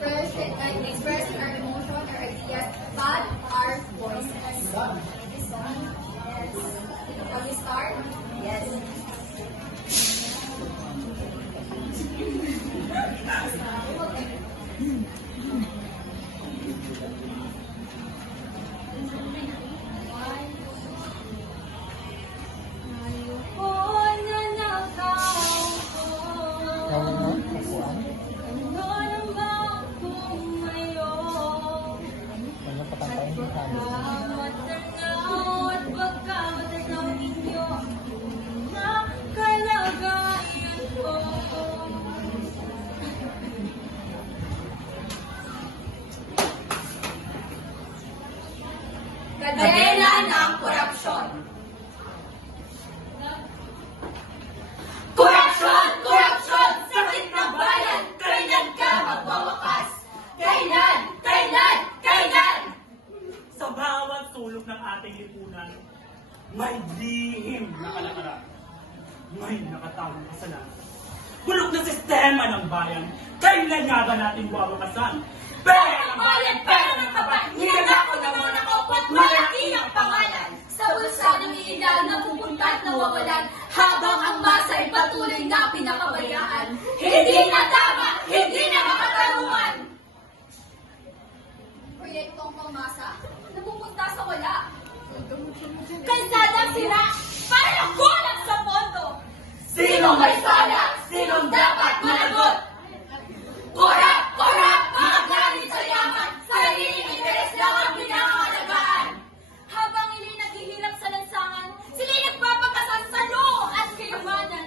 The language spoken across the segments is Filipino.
expressing our emotion, our ideas, but our voices. This one? Yes. Shall we start? Yes. Kadena ng korupsyon. Korupsyon! Korupsyon! Sakit ng bayan! Kailan ka magwawakas? Kailan? Kailan? Kailan? Sa bawat sulok ng ating lipunan, may lihim na kalakaran. May nakatawang kasalanan. Bulok na sistema ng bayan, kailan nga ba natin wawakasan? Pera ng bayan! Pera ng kapat! Nilangako ng mga nakaupat, malaki ang pangalan. Sa bulsa ng ilan na pupunta at nawawalan, habang ang masa ay patuloy na pinakabayaan. Hindi na tama, hindi na makatarungan. Proyektong pangmasa, napupunta sa wala. Kalsadang sira, parang kulang sa pondo. Sino may sala? Sinong dapat managot? Korap! Korap! Mga galing sa yaman, sariling interes lang ang pinangalagaan. Habang ili naghihirap sa lansangan, sila'y nagpapakasan sa loo at kayamanan.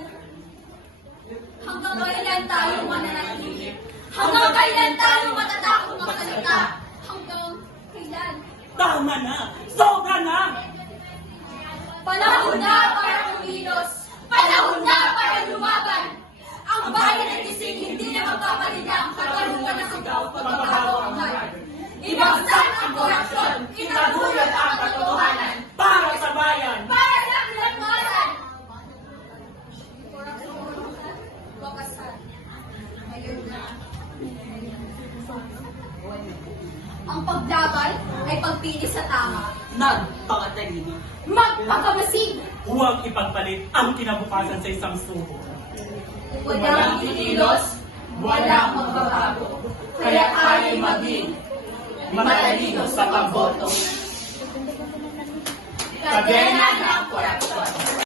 Hanggang kailan tayo mananatili? Hanggang kailan tayo matatakot magsalita? Hanggang kailan? Tama na! Sobra na! Panahon na para kumilos! Panahon na para lumaban! Ang bayan ay gising, hindi na magpapalinang katarungan ng sigaw pagbabago ang bayan. Ibagsak ang korupsyon, itaguyod ang katotohanan. Para sa bayan! Para sa kinagmasan! Wakasan. Ngayon na. Ang paglaban ay pagpili sa tama. Nagpakatalino. Magpakamasig! Huwag ipagpalit ang kinabukasan sa isang suko. Walang kinilos, walang magbabago. Kaya tayo maging matalino sa pagboto. Kadena ng korupsyon.